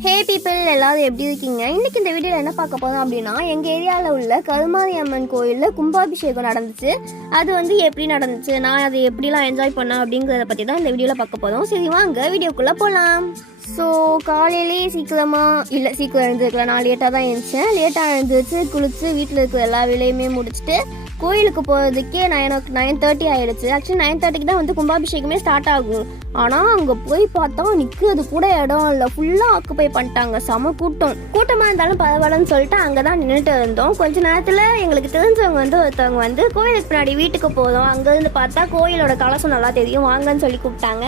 ஹே people எல்லாரும் எப்படி இருக்கீங்க? இன்னைக்கு இந்த வீடியோவில் என்ன பார்க்க போகிறோம் அப்படின்னா எங்கள் ஏரியாவில் உள்ள கருமாரி அம்மன் கோயிலில் கும்பாபிஷேகம் நடந்துச்சு. அது வந்து எப்படி நடந்துச்சு? நான் அதை எப்படிலாம் என்ஜாய் பண்ணேன் அப்படிங்கிறத பற்றி தான் இந்த வீடியோவில் பார்க்க போகிறோம் சரி வாங்க வீடியோக்குள்ளே போகலாம் ஸோ காலையிலேயே சீக்கிரமாக இல்லை சீக்கிரம் எழுந்திருக்கலாம் நான் லேட்டாக தான் எழுந்தேன் லேட்டாக எழுந்திரிச்சு குளித்து வீட்டில் இருக்கிற எல்லா வேலையுமே முடிச்சுட்டு கோயிலுக்கு போகிறதுக்கே நைன் நைன் தேர்ட்டி ஆகிடுச்சு ஆக்சுவலி நைன் தேர்ட்டிக்கு தான் வந்து கும்பாபிஷேகமே ஸ்டார்ட் ஆகும். ஆனால் அங்கே போய் பார்த்தா நிற்கிறது கூட இடம் இல்லை. ஃபுல்லாக ஆக்குப்பை பண்ணிட்டாங்க. செம கூட்டம். கூட்டமாக இருந்தாலும் பரவாயில்லன்னு சொல்லிட்டு அங்கே தான் நின்றுட்டு இருந்தோம். கொஞ்ச நேரத்தில் எங்களுக்கு தெரிஞ்சவங்க வந்து ஒருத்தவங்க வந்து கோயிலுக்கு பின்னாடி வீட்டுக்கு போதும் அங்கேருந்து பார்த்தா கோயிலோட கலசம் நல்லா தெரியும். வாங்கன்னு சொல்லி கூப்பிட்டாங்க.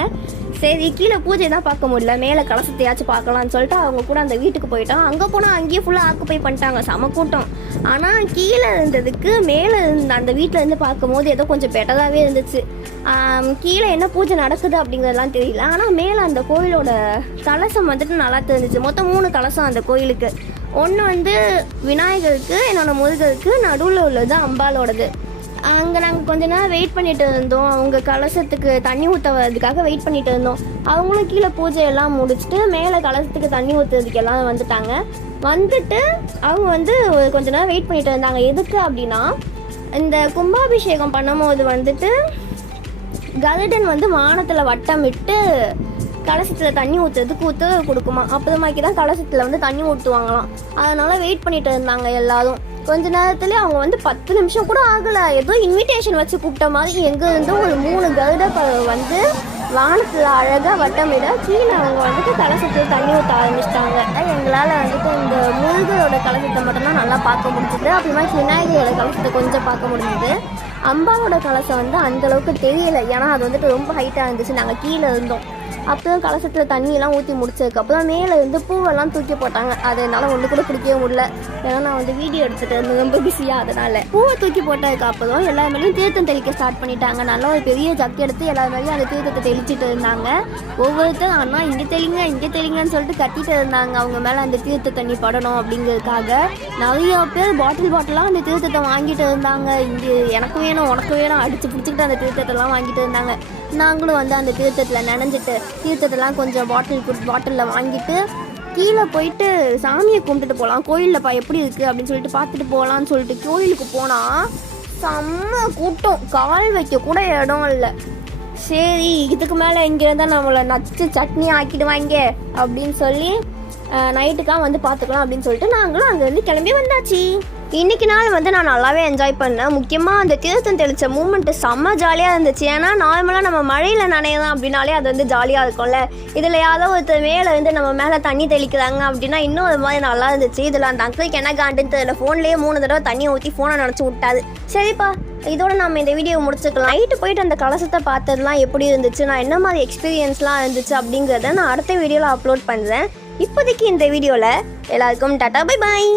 சரி கீழே பூஜை தான் பார்க்க முடியல. மேலே கலசத்தையாச்சும் பார்க்கலாம்னு சொல்லிட்டு அவங்க கூட அந்த வீட்டுக்கு போயிட்டோம். அங்கே போனால் அங்கேயே ஃபுல்லாக ஆக்குப்பை பண்ணிட்டாங்க. செம கூட்டம். ஆனால் கீழே இருந்ததுக்கு மேலே இருந்த அந்த வீட்டில் இருந்து பார்க்கும்போது ஏதோ கொஞ்சம் பெட்டராகவே இருந்துச்சு. கீழே என்ன பூஜை நடக்குது அப்படிங்கிறதெல்லாம் தெரியல. ஆனால் மேலே அந்த கோயிலோட கலசம் வந்துட்டு நல்லா தெரிஞ்சிச்சு. மொத்தம் மூணு கலசம் அந்த கோயிலுக்கு. ஒன்று வந்து விநாயகருக்கு என்னோட முருகருக்கு நடுவில் உள்ளது அம்பாலோடது அங்கே நாங்கள் கொஞ்ச நேரம் வெயிட் பண்ணிட்டு இருந்தோம். அவங்க கலசத்துக்கு தண்ணி ஊற்ற வர்றதுக்காக வெயிட் பண்ணிட்டு இருந்தோம். அவங்களும் கீழே பூஜை எல்லாம் முடிச்சுட்டு மேலே கலசத்துக்கு தண்ணி ஊற்றுறதுக்கு எல்லாம் வந்துட்டாங்க. வந்துட்டு அவங்க வந்து ஒரு கொஞ்ச நேரம் வெயிட் பண்ணிட்டு இருந்தாங்க. எதுக்கு அப்படின்னா இந்த கும்பாபிஷேகம் பண்ணும்போது வந்துட்டு கருடன் வந்து வானத்தில் வட்டமிட்டு கலசத்தில் தண்ணி ஊற்றுறதுக்கு உத்தரவு கொடுக்குமா? அப்புறமாக்கி தான் கலசத்தில் வந்து தண்ணி ஊற்றுவாங்களாம் அதனால வெயிட் பண்ணிட்டு இருந்தாங்க எல்லாரும். கொஞ்ச நேரத்துல அவங்க வந்து பத்து நிமிஷம் கூட ஆகல. ஏதோ இன்விடேஷன் வச்சு கூப்பிட்ட மாதிரி எங்கேருந்தோ ஒரு மூணு கருட பறவை வந்து வானத்துல அழகா வட்டமிட கீழே அவங்க வந்துட்டு கலசத்தில் தண்ணி ஊற்ற ஆரம்பிச்சிட்டாங்க. எங்களால வந்துட்டு இந்த முருகரோட கலசத்தை மட்டும்தான் நல்லா பார்க்க முடிஞ்சுது. அப்புறமா விநாயகரோட கலசத்தை கொஞ்சம் பார்க்க முடிஞ்சுது. அம்பாவோட கலசம் வந்து அந்த அளவுக்கு தெரியல. ஏன்னா அது வந்துட்டு ரொம்ப ஹைட்டாக இருந்துச்சு. நாங்கள் கீழே இருந்தோம். அப்புறம் கலசத்தில் தண்ணியெல்லாம் ஊற்றி முடிச்சதுக்கு அப்புறம் மேலே வந்து பூவெல்லாம் தூக்கி போட்டாங்க. அது என்னால் ஒன்று கூட பிடிக்கவே முடியல. ஏன்னா நான் வந்து வீடியோ எடுத்துகிட்டு இருந்தேன் ரொம்ப பிஸியாக அதனால். பூவை தூக்கி போட்டதுக்கு அப்புறம் எல்லா மேலேயும் தீர்த்தம் தெளிக்க ஸ்டார்ட் பண்ணிட்டாங்க. நல்லா ஒரு பெரிய ஜக்கு எடுத்து எல்லா மேலேயும் அந்த தீர்த்தத்தை தெளிச்சிட்டு இருந்தாங்க. ஒவ்வொருத்தரும் அண்ணா இங்கே தெளிங்க இங்கே தெளிங்கன்னு சொல்லிட்டு கட்டிட்டு இருந்தாங்க. அவங்க மேலே அந்த தீர்த்த தண்ணி படணும் அப்படிங்கிறதுக்காக. நிறைய பேர் பாட்டில் பாட்டிலாக அந்த தீர்த்தத்தை வாங்கிட்டு இருந்தாங்க. இங்கே எனக்கு வேணும் உனக்கு வேணும் அடித்து பிடிச்சிக்கிட்டு அந்த தீர்த்தத்தெல்லாம் வாங்கிட்டு இருந்தாங்க. நாங்களும் வந்து அந்த தீர்த்தத்தில் நனைஞ்சிட்டு தீர்த்தத்தெல்லாம் கொஞ்சம் பாட்டில் பாட்டிலில் வாங்கிட்டு கீழே போயிட்டு சாமியை கும்பிட்டுட்டு போகலாம் கோயிலில்ப்பா எப்படி இருக்குது அப்படின்னு சொல்லிட்டு பார்த்துட்டு போகலான்னு சொல்லிட்டு கோயிலுக்கு போனால் செம்ம கூட்டம். கால் வைக்க கூட இடம் இல்லை. சரி இதுக்கு மேலே இங்கே இருந்தால் நம்மளை நச்சு சட்னி ஆக்கிடுவாங்க அப்படின்னு சொல்லி நைட்டுக்காக வந்து பார்த்துக்கலாம் அப்படின்னு சொல்லிட்டு நாங்களும் அங்கேருந்து கிளம்பி வந்தாச்சு. இன்னைக்கு நாள் வந்து நான் நல்லாவே என்ஜாய் பண்ணேன். முக்கியமாக அந்த தீர்த்தம் தெளித்த மூமெண்ட்டு செம்ம ஜாலியாக இருந்துச்சு. ஏன்னா நார்மலாக நம்ம மழையில் நனையலாம் அப்படின்னாலே அது வந்து ஜாலியாக இருக்கும்ல. இதில் யாரோ ஒருத்தர் மேலே வந்து நம்ம மேலே தண்ணி தெளிக்கிறாங்க அப்படின்னா இன்னும் ஒரு மாதிரி நல்லா இருந்துச்சு. இதில் அந்த அங்கிளுக்கு என்ன காண்டுன்னு தெரியல. ஃபோன்லேயே மூணு தடவை தண்ணி ஊற்றி ஃபோனை நினச்சி விட்டாது சரிப்பா இதோட நம்ம இந்த வீடியோ முடிச்சுக்கலாம். நைட்டு போயிட்டு அந்த கலசத்தை பார்த்ததுலாம் எப்படி இருந்துச்சு? நான் என்ன மாதிரி எக்ஸ்பீரியன்ஸ்லாம் இருந்துச்சு அப்படிங்கிறத நான் அடுத்த வீடியோவில் அப்லோட் பண்ணுறேன் இப்போதைக்கு இந்த வீடியோவில் எல்லாருக்கும் டாட்டா பை பாய்